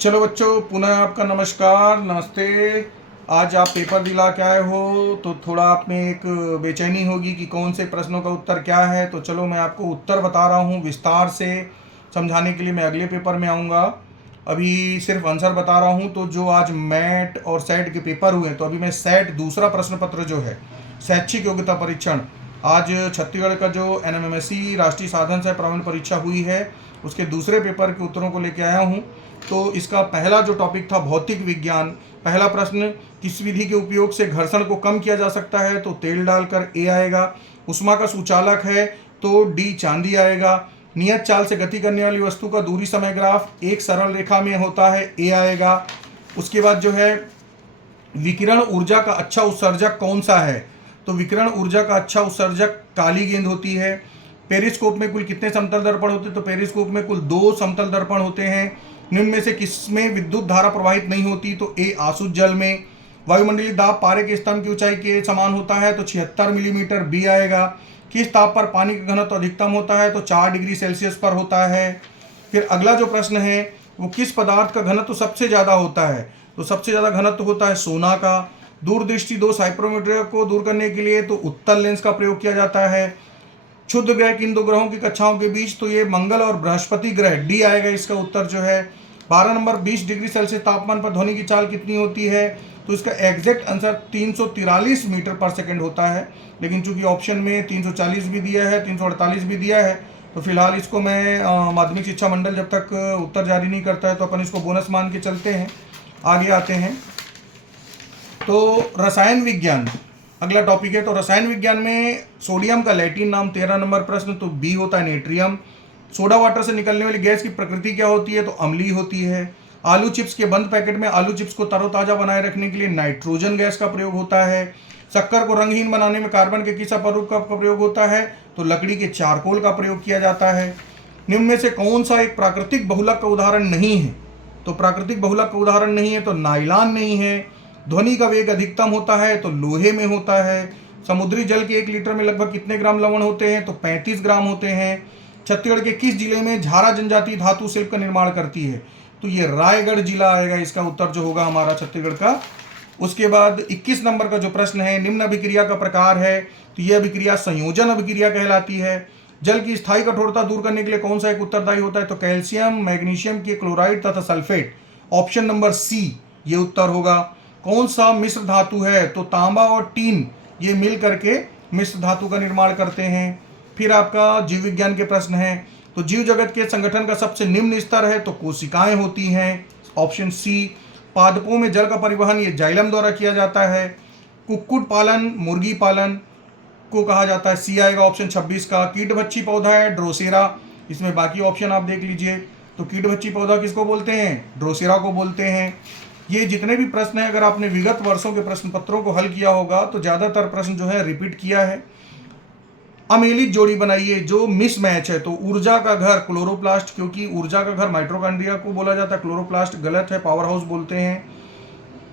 चलो बच्चों, पुनः आपका नमस्कार, नमस्ते। आज आप पेपर दिला के आए हो तो थोड़ा आप में एक बेचैनी होगी कि कौन से प्रश्नों का उत्तर क्या है। तो चलो मैं आपको उत्तर बता रहा हूँ विस्तार से समझाने के लिए। मैं अगले पेपर में आऊँगा, अभी सिर्फ आंसर बता रहा हूँ। तो जो आज मैट और सेट के पेपर हुए, तो अभी मैं सेट दूसरा प्रश्न पत्र जो है शैक्षिक योग्यता परीक्षण, आज छत्तीसगढ़ का जो एनएमएमएससी राष्ट्रीय साधन सह प्रमाण परीक्षा हुई है उसके दूसरे पेपर के उत्तरों को लेके आया हूँ। तो इसका पहला जो टॉपिक था भौतिक विज्ञान, पहला प्रश्न, किस विधि के उपयोग से घर्षण को कम किया जा सकता है, तो तेल डालकर ए आएगा। उष्मा का सुचालक है तो डी चांदी आएगा। नियत चाल से गति करने वाली वस्तु का दूरी समय ग्राफ एक सरल रेखा में होता है, ए आएगा। उसके बाद जो है विकिरण ऊर्जा का अच्छा उत्सर्जक कौन सा है, तो विकिरण ऊर्जा का अच्छा उत्सर्जक काली गेंद होती है। पेरिस्कोप में कुल कितने समतल दर्पण होते हैं, तो पेरिस्कोप में कुल 2 समतल दर्पण होते हैं। निम्न में से किसमें विद्युत धारा प्रवाहित नहीं होती, तो ए आसुत जल में। वायुमंडलीय दाब पारे के स्तंभ की ऊंचाई के समान होता है, तो 76 मिलीमीटर, बी आएगा। किस ताप पर पानी का घनत्व अधिकतम होता है, तो 4 डिग्री सेल्सियस पर होता है। फिर अगला जो प्रश्न है वो किस पदार्थ का घनत्व सबसे ज़्यादा होता है, तो सबसे ज़्यादा घनत्व होता है सोना का। दूरदृष्टि दोष हाइपरमेट्रिक को दूर करने के लिए तो उत्तल लेंस का प्रयोग किया जाता है। क्षुद्र ग्रह किन 2 ग्रहों की कक्षाओं के बीच, तो ये मंगल और बृहस्पति ग्रह, डी आएगा इसका उत्तर जो है। 12 नंबर, 20 डिग्री सेल्सियस तापमान पर ध्वनि की चाल कितनी होती है, तो इसका एग्जैक्ट आंसर 343 मीटर पर सेकंड होता है। लेकिन चूंकि ऑप्शन में 340 भी दिया है, 348 भी दिया है, तो फिलहाल इसको मैं माध्यमिक शिक्षा मंडल जब तक उत्तर जारी नहीं करता है तो अपन इसको बोनस मान के चलते हैं। आगे आते हैं तो रसायन विज्ञान अगला टॉपिक है। तो रसायन विज्ञान में सोडियम का लैटिन नाम, 13 नंबर प्रश्न, तो बी होता है नेट्रियम। सोडा वाटर से निकलने वाली गैस की प्रकृति क्या होती है, तो अम्लीय होती है। आलू चिप्स के बंद पैकेट में आलू चिप्स को तरोताजा बनाए रखने के लिए नाइट्रोजन गैस का प्रयोग होता है। शक्कर को रंगहीन बनाने में कार्बन के किस अपरूप का प्रयोग होता है, तो लकड़ी के चारकोल का प्रयोग किया जाता है। निम्न में से कौन सा एक प्राकृतिक बहुलक का उदाहरण नहीं है, तो प्राकृतिक बहुलक का उदाहरण नहीं है तो नाइलॉन नहीं है। ध्वनि का वेग अधिकतम होता है तो लोहे में होता है। समुद्री जल के 1 लीटर में लगभग कितने ग्राम लवण होते हैं, तो 35 ग्राम होते हैं। छत्तीसगढ़ के किस जिले में झारा जनजाति धातु शिल्प का निर्माण करती है, तो ये रायगढ़ जिला आएगा इसका उत्तर जो होगा हमारा छत्तीसगढ़ का। उसके बाद 21 नंबर का जो प्रश्न है, निम्न अभिक्रिया का प्रकार है, तो यह अभिक्रिया संयोजन अभिक्रिया कहलाती है। जल की स्थायी कठोरता दूर करने के लिए कौन सा एक उत्तरदायी होता है, तो कैल्शियम, मैग्नीशियम के क्लोराइड तथा सल्फेट, ऑप्शन नंबर सी ये उत्तर होगा। कौन सा मिश्र धातु है, तो तांबा और टीन ये मिल करके मिश्र धातु का निर्माण करते हैं। फिर आपका जीव विज्ञान के प्रश्न है, तो जीव जगत के संगठन का सबसे निम्न स्तर है, तो कोशिकाएं होती हैं, ऑप्शन सी। पादपों में जल का परिवहन ये जाइलम द्वारा किया जाता है। कुक्कुट पालन, मुर्गी पालन को कहा जाता है, सी आएगा ऑप्शन 26 का। कीटभक्षी पौधा है ड्रोसेरा, इसमें बाकी ऑप्शन आप देख लीजिए। तो कीटभक्षी पौधा किसको बोलते हैं, ड्रोसेरा को बोलते हैं। ये जितने भी प्रश्न हैं, अगर आपने विगत वर्षों के प्रश्न पत्रों को हल किया होगा तो ज़्यादातर प्रश्न जो है रिपीट किया है। अमेलिक जोड़ी बनाइए जो मिसमैच है, तो ऊर्जा का घर क्लोरोप्लास्ट, क्योंकि ऊर्जा का घर माइटोकॉन्ड्रिया को बोला जाता है, क्लोरोप्लास्ट गलत है, पावर हाउस बोलते हैं।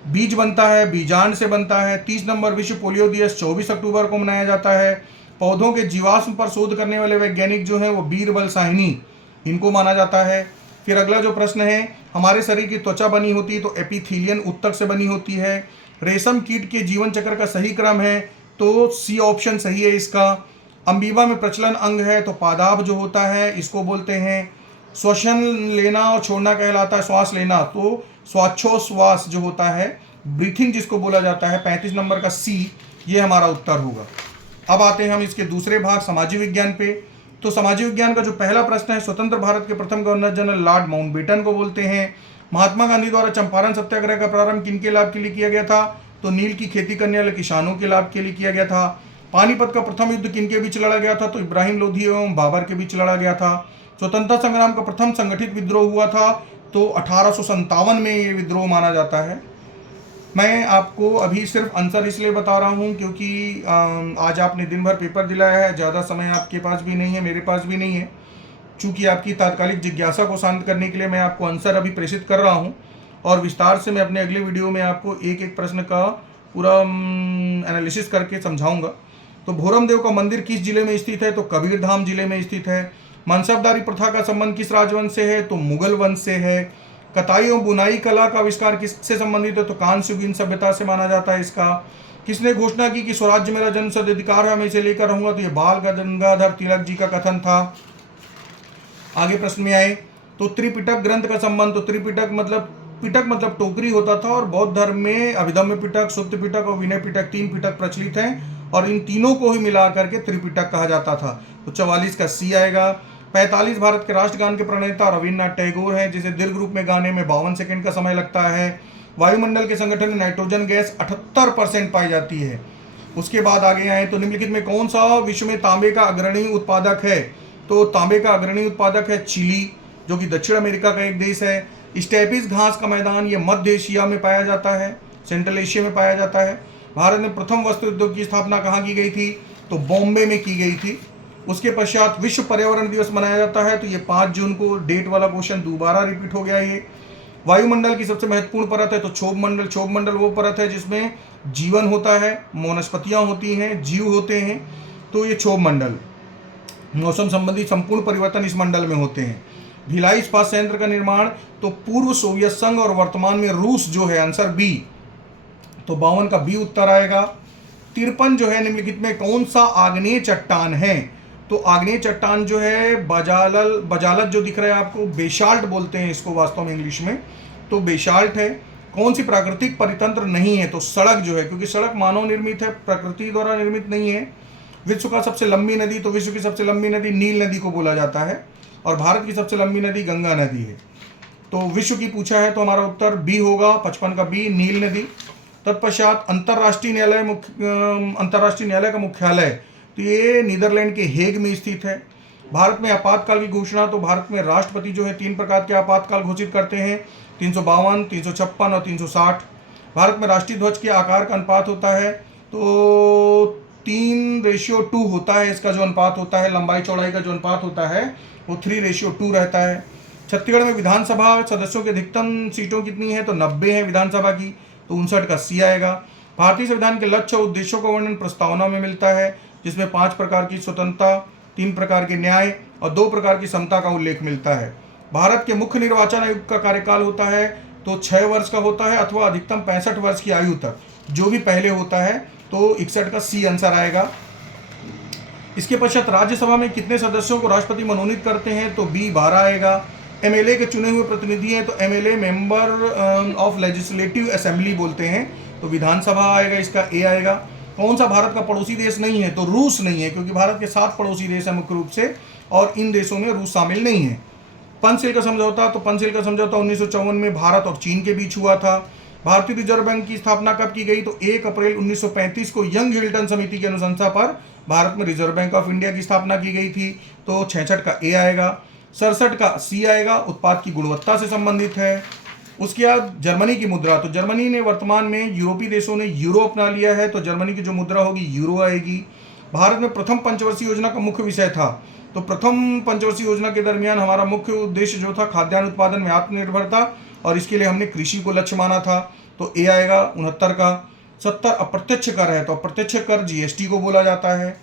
बीज बनता है, बीजांड से बनता है। 30 नंबर, विश्व पोलियो दिवस 24 अक्टूबर को मनाया जाता है। पौधों के जीवाश्म पर शोध करने वाले वैज्ञानिक जो हैं वो बीरबल साहनी, इनको माना जाता है। फिर अगला जो प्रश्न है, हमारे शरीर की त्वचा बनी होती है, तो एपिथेलियन उत्तक से बनी होती है। रेशम कीट के जीवन चक्र का सही क्रम है, तो सी ऑप्शन सही है इसका। अमीबा में प्रचलन अंग है, तो पादाप जो होता है इसको बोलते हैं। श्वसन लेना और छोड़ना कहलाता है श्वास लेना, तो श्वासोच्छ्वास जो होता है, ब्रीथिंग जिसको बोला जाता है, 35 नंबर का सी ये हमारा उत्तर होगा। अब आते हैं हम इसके दूसरे भाग सामाजिक विज्ञान पे। तो सामाजिक विज्ञान का जो पहला प्रश्न है, स्वतंत्र भारत के प्रथम गवर्नर जनरल लॉर्ड माउंटबेटन को बोलते हैं। महात्मा गांधी द्वारा चंपारण सत्याग्रह का प्रारंभ किनके लाभ के लिए किया गया था, तो नील की खेती करने वाले किसानों के लाभ के लिए किया गया था। पानीपत का प्रथम युद्ध किनके बीच लड़ा गया था, तो इब्राहिम लोधी एवं बाबर के बीच लड़ा गया था। स्वतंत्रता संग्राम का प्रथम संगठित विद्रोह हुआ था, तो 1857 में ये विद्रोह माना जाता है। मैं आपको अभी सिर्फ आंसर इसलिए बता रहा हूँ क्योंकि आज आपने दिन भर पेपर दिलाया है, ज़्यादा समय आपके पास भी नहीं है, मेरे पास भी नहीं है। चूँकि आपकी तात्कालिक जिज्ञासा को शांत करने के लिए मैं आपको आंसर अभी प्रेषित कर रहा हूँ, और विस्तार से मैं अपने अगले वीडियो में आपको एक एक प्रश्न का पूरा एनालिसिस करके समझाऊंगा। तो भोरमदेव का मंदिर किस जिले में स्थित है, तो कबीरधाम जिले में स्थित है। मनसबदारी प्रथा का संबंध किस राजवंश से है, तो मुगल वंश से है। कताई और बुनाई कला का आविष्कार किससे संबंधित है? तो कांस्ययुगीन सभ्यता से माना जाता है इसका। किसने घोषणा की कि स्वराज्य मेरा जन्मसिद्ध अधिकार है, मैं इसे लेकर रहूंगा? तो ये बाल गंगाधर तिलक जी का कथन था। आगे प्रश्न में आए तो त्रिपिटक ग्रंथ का संबंध। तो त्रिपिटक मतलब पिटक मतलब टोकरी होता था, और बौद्ध धर्म में अभिधम्य पिटक, सुत्त पिटक और विनय पिटक 3 पिटक प्रचलित हैं, और इन तीनों को ही मिलाकर के त्रिपिटक कहा जाता था। तो 44 का सी आएगा। 45 भारत के राष्ट्रगान के प्रणेता रविन्द्रनाथ टैगोर हैं, जिसे दीर्घ रूप में गाने में 52 सेकंड का समय लगता है। वायुमंडल के संगठन में नाइट्रोजन गैस 78% पाई जाती है। उसके बाद आगे आए तो निम्नलिखित में कौन सा विश्व में तांबे का अग्रणी उत्पादक है? तो तांबे का अग्रणी उत्पादक है चिली, जो कि दक्षिण अमेरिका का एक देश है। स्टेपिस घास का मैदान ये मध्य एशिया में पाया जाता है, सेंट्रल एशिया में पाया जाता है। भारत में प्रथम वस्त्र उद्योग की स्थापना कहाँ की गई थी? तो बॉम्बे में की गई थी। उसके पश्चात विश्व पर्यावरण दिवस मनाया जाता है, तो ये 5 जून को। डेट वाला क्वेश्चन दोबारा रिपीट हो गया ये। वायुमंडल की सबसे महत्वपूर्ण परत है तो क्षोभ मंडल। क्षोभ मंडल वो परत है जिसमें जीवन होता है, वनस्पतियां होती हैं, जीव होते हैं, तो ये क्षोभ मंडल। मौसम संबंधी संपूर्ण परिवर्तन इस मंडल में होते हैं। भिलाई इस्पात संयंत्र का निर्माण तो पूर्व सोवियत संघ और वर्तमान में रूस जो है, आंसर बी। तो 52 का बी उत्तर आएगा। 53 जो है निम्नलिखित में कौन सा आग्नेय चट्टान है? तो आग्नेय चट्टान जो है बजालत जो दिख रहा है आपको, बेशाल्ट बोलते हैं इसको वास्तव में इंग्लिश में, तो बेशाल्ट है। कौन सी प्राकृतिक परितंत्र नहीं है? तो सड़क जो है, क्योंकि सड़क मानव निर्मित है, प्रकृति द्वारा निर्मित नहीं है। विश्व का सबसे लंबी नदी, तो विश्व की सबसे लंबी नदी नील नदी को बोला जाता है, और भारत की सबसे लंबी नदी गंगा नदी है। तो विश्व की पूछा है तो हमारा उत्तर बी होगा, 55 का बी, नील नदी। तत्पश्चात अंतर्राष्ट्रीय न्यायालय का मुख्यालय, तो ये नीदरलैंड के हेग में स्थित है। भारत में आपातकाल की घोषणा, तो भारत में राष्ट्रपति जो है 3 प्रकार के आपातकाल घोषित करते हैं, 352, 356 और 360। भारत में राष्ट्रीय ध्वज के आकार का अनुपात होता है तो 3:2 होता है। इसका जो अनुपात होता है, लंबाई चौड़ाई का जो अनुपात होता है वो 3:2 रहता है। छत्तीसगढ़ में विधानसभा सदस्यों की अधिकतम सीटों कितनी है? तो 90 है विधानसभा की, तो 59 का सी आएगा। भारतीय संविधान के लक्ष्य और उद्देश्यों का वर्णन प्रस्तावना में मिलता है, जिसमें 5 प्रकार की स्वतंत्रता, 3 प्रकार के न्याय और 2 प्रकार की समता का उल्लेख मिलता है। भारत के मुख्य निर्वाचन आयुक्त का कार्यकाल होता है तो 6 वर्ष का होता है, अथवा अधिकतम 65 वर्ष की आयु तक, जो भी पहले होता है, तो 61 का सी आंसर आएगा। इसके पश्चात राज्यसभा में कितने सदस्यों को राष्ट्रपति मनोनीत करते हैं? तो बी 12 आएगा। एमएलए के चुने हुए प्रतिनिधि हैं तो MLA member of legislative assembly बोलते हैं, तो विधानसभा आएगा, इसका ए आएगा। कौन सा भारत का पड़ोसी देश नहीं है? तो रूस नहीं है, क्योंकि भारत के 7 पड़ोसी देश हैं मुख्य रूप से, और इन देशों में रूस शामिल नहीं है। पंचशील का समझौता, तो पंचशील का समझौता 1954 में भारत और चीन के बीच हुआ था। भारतीय रिजर्व बैंक की स्थापना कब की गई? तो 1 अप्रैल 1935 को यंग हिल्टन समिति की अनुशंसा पर भारत में रिजर्व बैंक ऑफ इंडिया की स्थापना की गई थी, तो 66 का ए आएगा। 67 का सी आएगा, उत्पाद की गुणवत्ता से संबंधित है। उसके बाद जर्मनी की मुद्रा, तो जर्मनी ने वर्तमान में यूरोपीय देशों ने यूरो अपना लिया है, तो जर्मनी की जो मुद्रा होगी यूरो आएगी। भारत में प्रथम पंचवर्षीय योजना का मुख्य विषय था, तो प्रथम पंचवर्षीय योजना के दरमियान हमारा मुख्य उद्देश्य जो था खाद्यान्न उत्पादन में आत्मनिर्भरता, और इसके लिए हमने कृषि को लक्ष्य माना था, तो ए आएगा 69 का। 70 अप्रत्यक्ष कर है, तो अप्रत्यक्ष कर जीएसटी को बोला जाता है।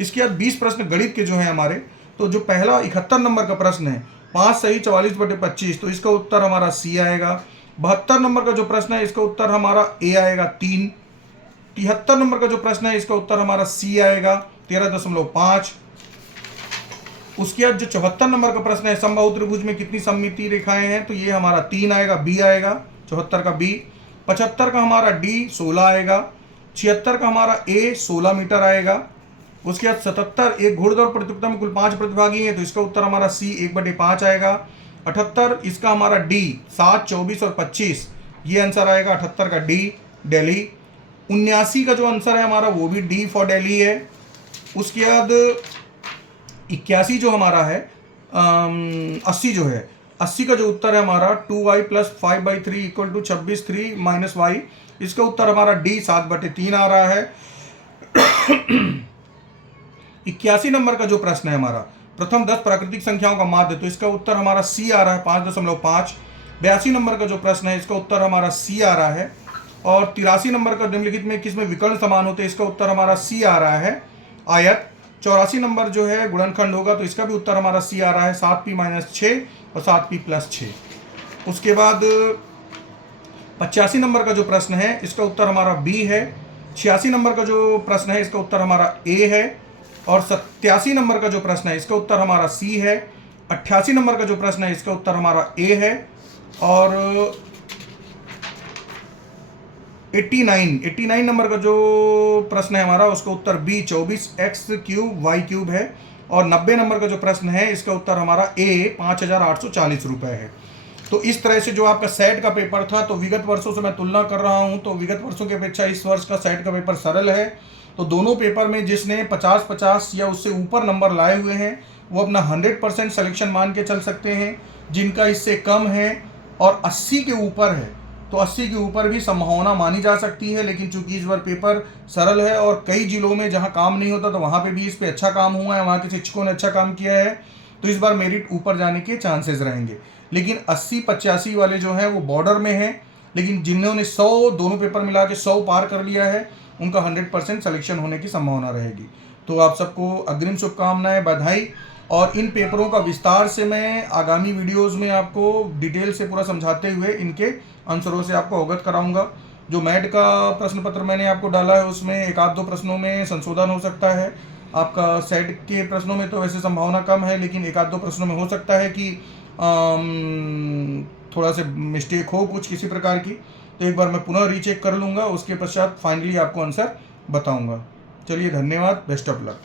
इसके बाद 20 प्रश्न गणित के जो हैं हमारे, तो जो पहला 71 नंबर का प्रश्न है, 5 सही 44/25, तो इसका उत्तर हमारा सी आएगा। 72 नंबर का जो प्रश्न है इसका उत्तर हमारा ए आएगा 3। 73 नंबर का जो प्रश्न है इसका उत्तर हमारा सी आएगा 13.5। उसके बाद जो 74 नंबर का प्रश्न है, समबाहु त्रिभुज में कितनी सममिति रेखाएं हैं, तो ये हमारा 3 आएगा, बी आएगा, 74 का बी। 75 का हमारा डी 16 आएगा। 76 का हमारा ए 16 मीटर आएगा। उसके बाद 77 एक घोड़दौड़ प्रतियोगिता में कुल 5 प्रतिभागी हैं, तो इसका उत्तर हमारा सी 1/5 आएगा। 78 इसका हमारा डी 7, 24 और 25, ये आंसर आएगा 78 का डी, दिल्ली। 79 का जो आंसर है हमारा वो भी डी फॉर दिल्ली है। उसके बाद 81 जो हमारा है 80 जो है, 80 का जो उत्तर है हमारा 2y + 5/3 = 26 3 - y, इसका उत्तर हमारा डी 7/3 आ रहा है। 81 नंबर का जो प्रश्न है हमारा, प्रथम 10 प्राकृतिक संख्याओं का माध्य, तो इसका उत्तर हमारा सी आ रहा है 5.5। 82 नंबर का जो प्रश्न है इसका उत्तर हमारा सी आ रहा है। और 83 नंबर का निम्नलिखित में किसमें विकर्ण समान होते हैं, इसका उत्तर हमारा सी आ रहा है आयत। 84 नंबर जो है गुणनखंड होगा, तो इसका भी उत्तर हमारा सी आ रहा है 7p - 6 और 7p + 6। उसके बाद 85 नंबर का जो प्रश्न है इसका उत्तर हमारा बी है। 86 नंबर का जो प्रश्न है इसका उत्तर हमारा ए है। और 87 नंबर का जो प्रश्न है इसका उत्तर हमारा सी है। 88 नंबर का जो प्रश्न है इसका उत्तर हमारा ए है। और 89 नंबर का जो प्रश्न है हमारा उसका उत्तर बी 24x³ है। और 90 नंबर का जो प्रश्न है इसका उत्तर हमारा ए 5,840 रुपये है। तो इस तरह से जो आपका सेट का पेपर था, तो विगत वर्षों से मैं तुलना कर रहा हूं, तो विगत वर्षों की अपेक्षा इस वर्ष का सेट का पेपर सरल है। तो दोनों पेपर में जिसने 50-50 या उससे ऊपर नंबर लाए हुए हैं वो अपना 100% सिलेक्शन मान के चल सकते हैं। जिनका इससे कम है और 80 के ऊपर है तो 80 के ऊपर भी संभावना मानी जा सकती है। लेकिन चूंकि इस बार पेपर सरल है और कई जिलों में जहां काम नहीं होता तो वहां पे भी इस पे अच्छा काम हुआ है, वहां के शिक्षकों ने अच्छा काम किया है, तो इस बार मेरिट ऊपर जाने के चांसेस रहेंगे। लेकिन 80-85 वाले जो हैं वो बॉर्डर में हैं, लेकिन जिन्होंने 100 दोनों पेपर मिला के 100 पार कर लिया है उनका 100% सिलेक्शन होने की संभावना रहेगी। तो आप सबको अग्रिम शुभकामनाएं, बधाई। और इन पेपरों का विस्तार से मैं आगामी वीडियोस में आपको डिटेल से पूरा समझाते हुए इनके आंसरों से आपको अवगत कराऊंगा। जो मैट का प्रश्न पत्र मैंने आपको डाला है उसमें एक आध दो प्रश्नों में संशोधन हो सकता है। आपका सेट के प्रश्नों में तो वैसे संभावना कम है, लेकिन एक आध दो प्रश्नों में हो सकता है कि थोड़ा सा मिस्टेक हो कुछ किसी प्रकार की। तो एक बार मैं पुनः रीचेक कर लूँगा, उसके पश्चात फाइनली आपको आंसर बताऊँगा। चलिए, धन्यवाद, बेस्ट ऑफ लक।